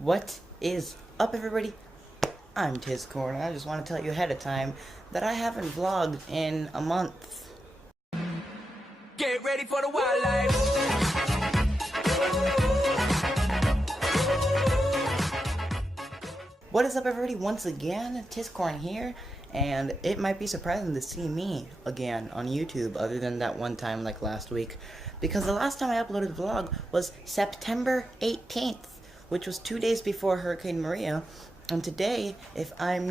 What is up, everybody? I'm Tizcorn, and I just want to tell you ahead of time that I haven't vlogged in a month. Get ready for the wildlife. What is up, everybody? Once again, Tizcorn here, and it might be surprising to see me again on YouTube, other than that one time like last week, because the last time I uploaded a vlog was September 18th, which was 2 days before Hurricane Maria. And today, if I am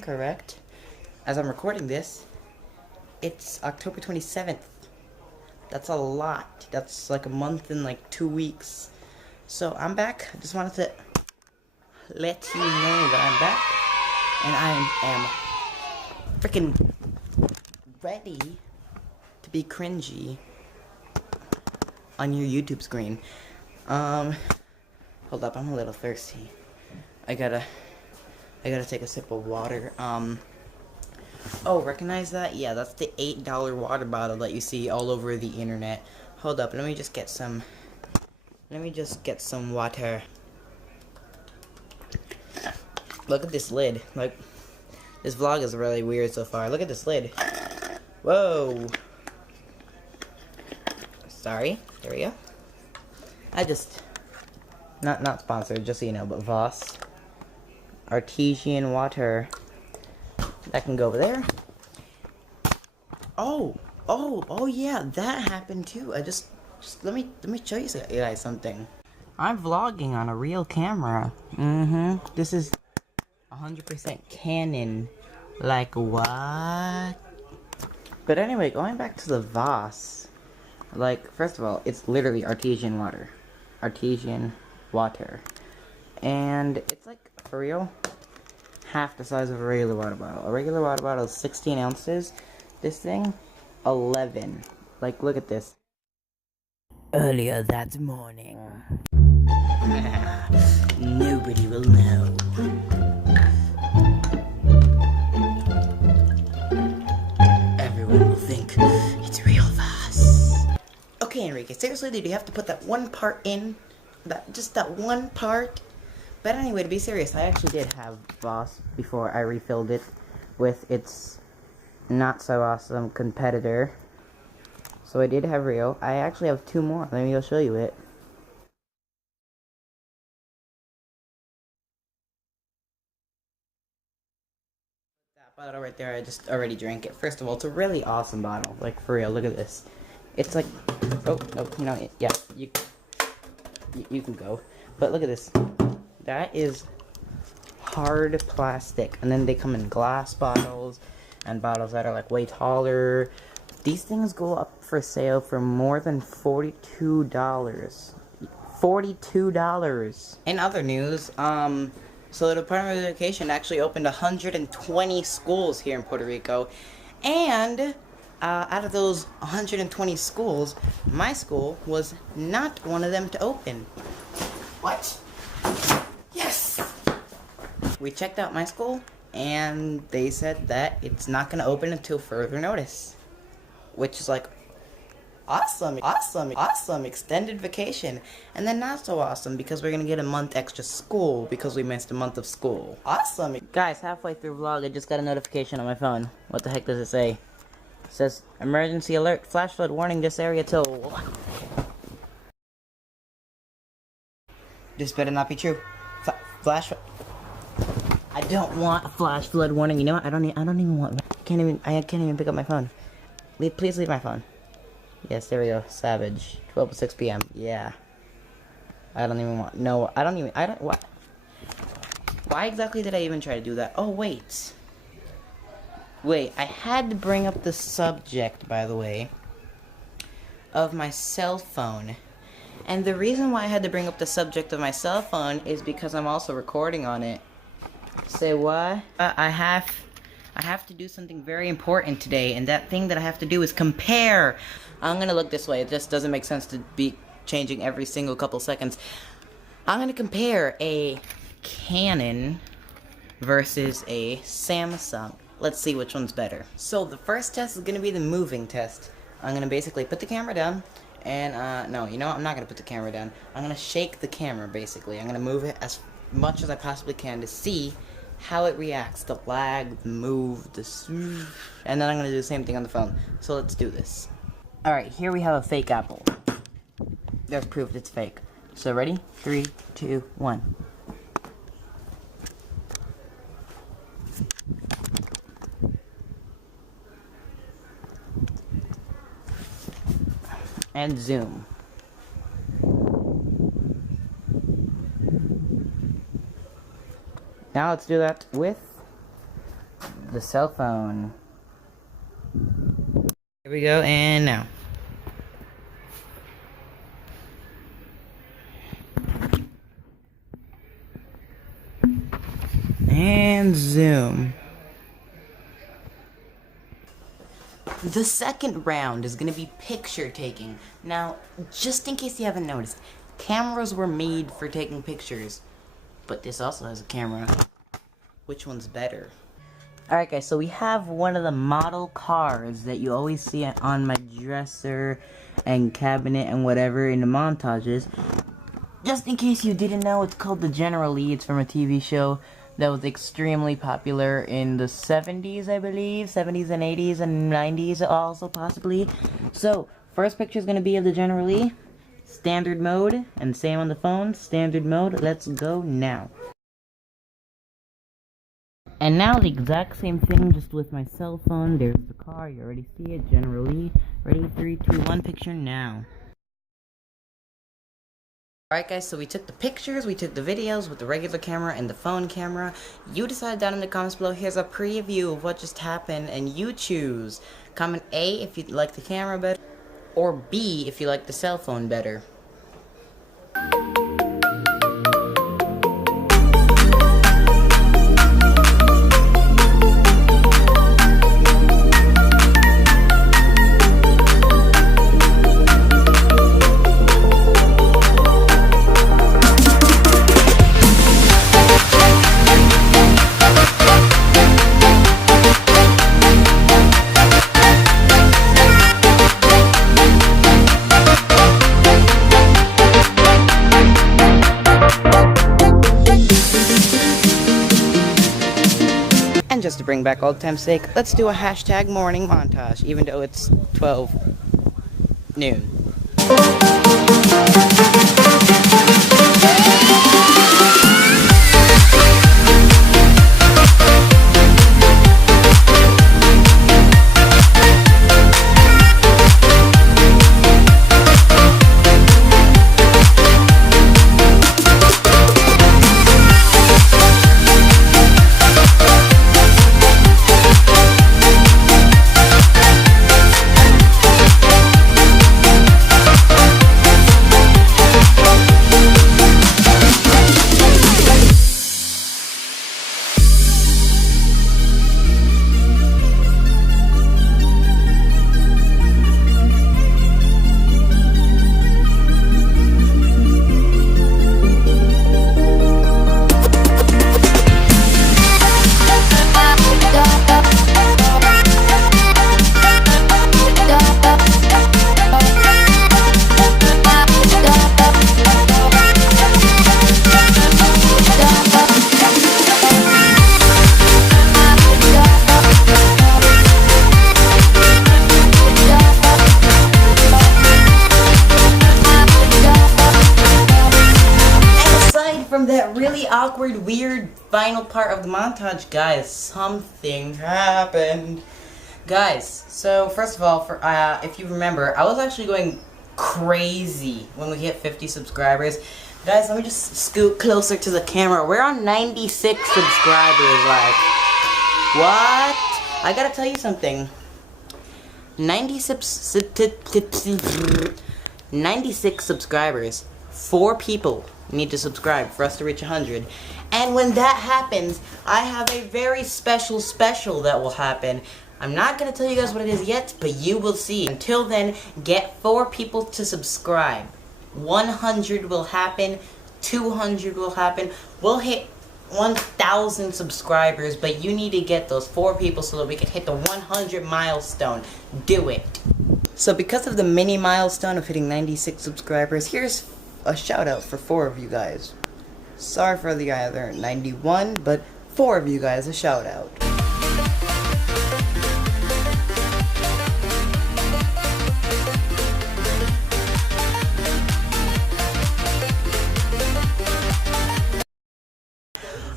correct, as I'm recording this, it's October 27th. That's a lot. That's like a month and like 2 weeks. So I'm back. I just wanted to let you know that I'm back. And I am freaking ready to be cringy on your YouTube screen. Hold up, I'm a little thirsty. I gotta take a sip of water. Oh, recognize that? Yeah, that's the $8 water bottle that you see all over the internet. Hold up, let me just get some water. Look at this lid. Like, this vlog is really weird so far. Look at this lid. Whoa. Sorry. There we go. Not sponsored, just so you know, but Voss artesian water. That can go over there. Oh yeah, that happened too. Just let me show you guys something. I'm vlogging on a real camera. This is 100% Canon. Like, what? But anyway, going back to the Voss. Like, first of all, it's literally artesian water. Artesian water. And it's like, for real, half the size of a regular water bottle. A regular water bottle is 16 ounces. This thing, 11. Like, look at this. Earlier that morning. Nobody will know. Everyone will think it's real Voss. Okay, Enrique, seriously, did you have to put that one part in? Just that one part? But anyway, to be serious, I actually did have Voss before I refilled it with its not-so-awesome competitor. So I did have Rio. I actually have 2 more. Let me go show you it. That bottle right there, I just already drank it. First of all, it's a really awesome bottle. Like, for real, look at this. It's like, oh, you know, yeah, you can go. But look at this. That is hard plastic. And then they come in glass bottles and bottles that are like way taller. These things go up for sale for more than $42. $42. In other news, so the Department of Education actually opened 120 schools here in Puerto Rico. And out of those 120 schools, my school was not one of them to open. What? Yes! We checked out my school, and they said that it's not going to open until further notice. Which is like, awesome, extended vacation. And then not so awesome, because we're going to get a month extra school, because we missed a month of school. Awesome! Guys, halfway through vlog, I just got a notification on my phone. What the heck does it say? It says, emergency alert, flash flood warning this area till what? This better not be true. Flash. I don't want a flash flood warning. You know what? I don't even want. I can't even pick up my phone. Please leave my phone. Yes, there we go. Savage. 12:06 p.m. Yeah. I don't even want. No, what? Why exactly did I even try to do that? Oh, wait. Wait, I had to bring up the subject, by the way, of my cell phone. And the reason why I had to bring up the subject of my cell phone is because I'm also recording on it. Say what? I have to do something very important today, and that thing that I have to do is compare. I'm gonna look this way. It just doesn't make sense to be changing every single couple seconds. I'm gonna compare a Canon versus a Samsung. Let's see which one's better. So the first test is gonna be the moving test. I'm gonna basically put the camera down, And, no, you know what? I'm not gonna put the camera down. I'm gonna shake the camera, basically. I'm gonna move it as much as I possibly can to see how it reacts. The lag, the move, and then I'm gonna do the same thing on the phone. So let's do this. Alright, here we have a fake apple. There's proof it's fake. So ready? 3, 2, 1. And zoom. Now let's do that with the cell phone. Here we go, and now. And zoom. The second round is going to be picture taking. Now, just in case you haven't noticed, cameras were made for taking pictures, but this also has a camera. Which one's better? Alright guys, so we have one of the model cars that you always see on my dresser and cabinet and whatever in the montages. Just in case you didn't know, it's called the General Lee. It's from a TV show that was extremely popular in the 70s, I believe. 70s and 80s and 90s also, possibly. So, first picture is going to be of the General Lee. Standard mode, and same on the phone. Standard mode. Let's go now. And now the exact same thing, just with my cell phone. There's the car. You already see it. General Lee. Ready? 3, 2, 1. Picture now. Alright guys, so we took the pictures, we took the videos with the regular camera and the phone camera. You decide down in the comments below. Here's a preview of what just happened, and you choose. Comment A if you like the camera better, or B if you like the cell phone better. And just to bring back old time's sake, let's do a hashtag morning montage, even though it's 12 noon. From that really awkward, weird final part of the montage, guys, something happened. Guys, so first of all, if you remember, I was actually going crazy when we hit 50 subscribers. Guys, let me just scoot closer to the camera. We're on 96 subscribers, like, what? I gotta tell you something. 96 subscribers. 4 people need to subscribe for us to reach 100. And when that happens, I have a very special that will happen. I'm not going to tell you guys what it is yet, but you will see. Until then, get 4 people to subscribe. 100 will happen. 200 will happen. We'll hit 1,000 subscribers, but you need to get those 4 people so that we can hit the 100 milestone. Do it. So because of the mini milestone of hitting 96 subscribers, here's a shout out for 4 of you guys. Sorry for the other 91, but 4 of you guys a shout out.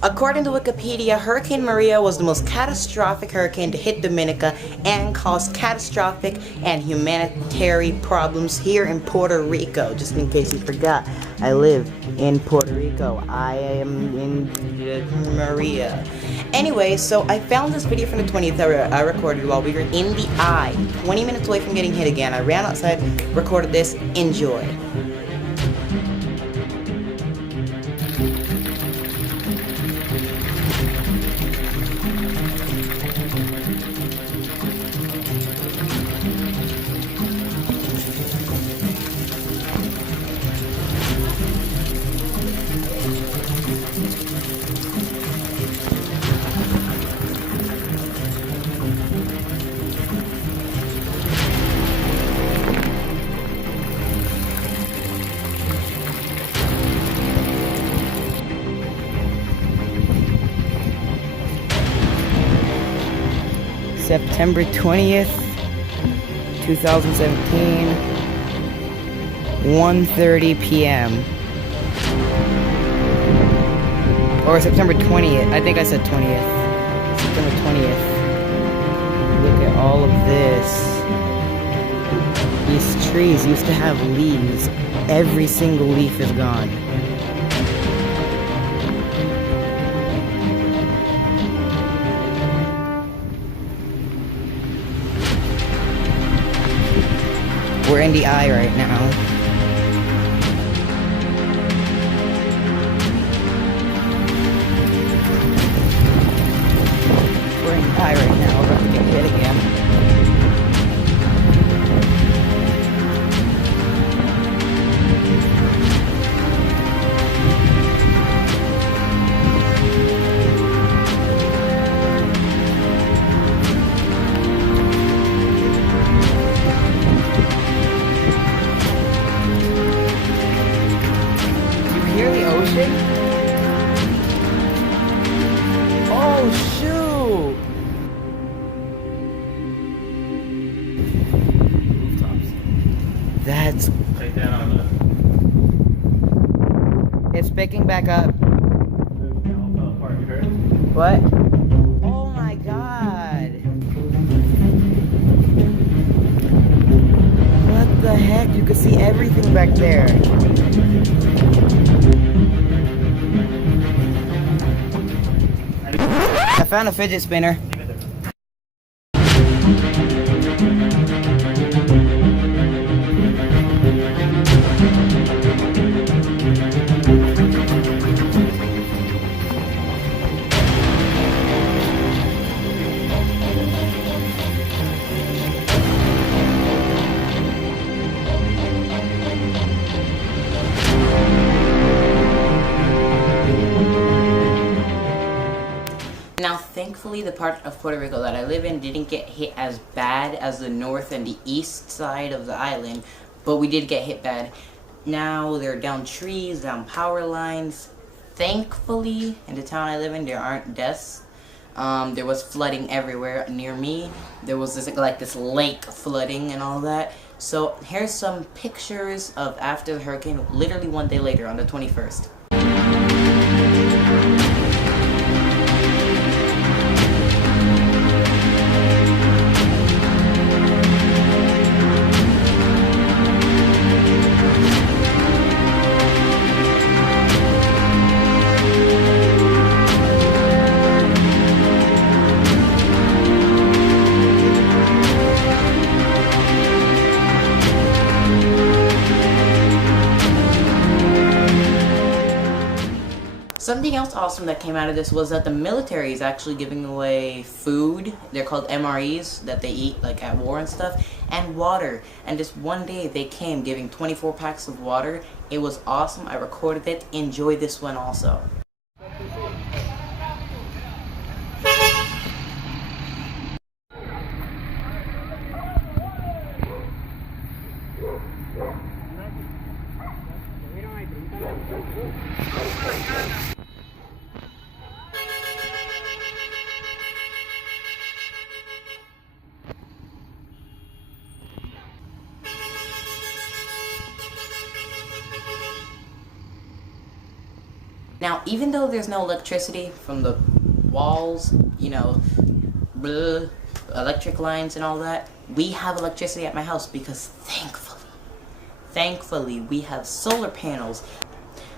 According to Wikipedia, Hurricane Maria was the most catastrophic hurricane to hit Dominica and caused catastrophic and humanitarian problems here in Puerto Rico. Just in case you forgot, I live in Puerto Rico. I am in Maria. Anyway, so I found this video from the 20th that I recorded while we were in the eye, 20 minutes away from getting hit again. I ran outside, recorded this. Enjoy. September 20th, 2017, 1:30 p.m. Or September 20th. I think I said 20th. September 20th. Look at all of this. These trees used to have leaves. Every single leaf is gone. We're in the eye right now. We're in the eye right now. We're about to get hit again. Hear the ocean? Oh shoot! Rooftops. That's... Take that on It's picking back up. apart. You heard? What? Oh my god! What the heck? You can see everything back there. I found a fidget spinner. Now, thankfully, the part of Puerto Rico that I live in didn't get hit as bad as the north and the east side of the island, but we did get hit bad. Now, there are down trees, down power lines. Thankfully, in the town I live in, there aren't deaths. There was flooding everywhere near me. There was this lake flooding and all that. So, here's some pictures of after the hurricane, literally one day later on the 21st. Something else awesome that came out of this was that the military is actually giving away food. They're called MREs that they eat like at war and stuff, and water. And just one day they came giving 24 packs of water. It was awesome. I recorded it. Enjoy this one also. Now, even though there's no electricity from the walls, you know, electric lines and all that, we have electricity at my house because thankfully, we have solar panels.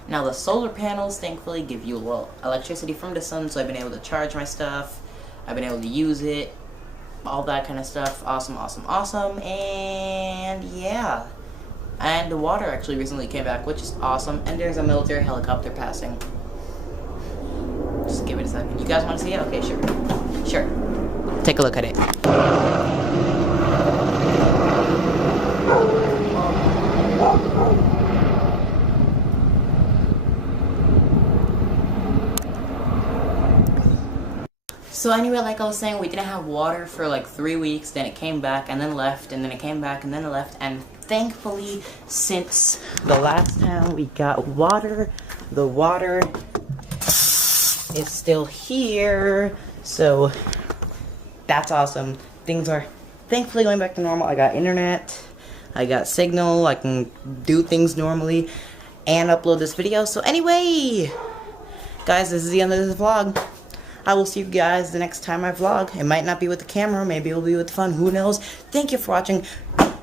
Now, the solar panels, thankfully, give you a little electricity from the sun, so I've been able to charge my stuff. I've been able to use it, all that kind of stuff. Awesome, awesome, awesome. And yeah. And the water actually recently came back, which is awesome. And there's a military helicopter passing. Just give it a second. You guys want to see it? Okay, sure. Sure. Take a look at it. So anyway, like I was saying, we didn't have water for like 3 weeks, then it came back and then left, and then it came back and then it left, and thankfully, since the last time we got water, the water is still here, so that's awesome. Things are thankfully going back to normal. I got internet, I got signal, I can do things normally, and upload this video. So anyway, guys, this is the end of this vlog. I will see you guys the next time I vlog. It might not be with the camera, maybe it'll be with the fun, who knows. Thank you for watching.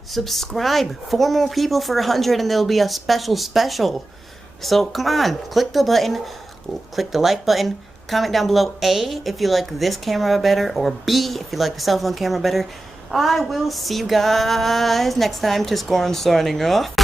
Subscribe. 4 more people for 100 and there'll be a special. So come on, click the button, click the like button, comment down below A if you like this camera better, or B if you like the cell phone camera better. I will see you guys next time. Tiscorn signing off.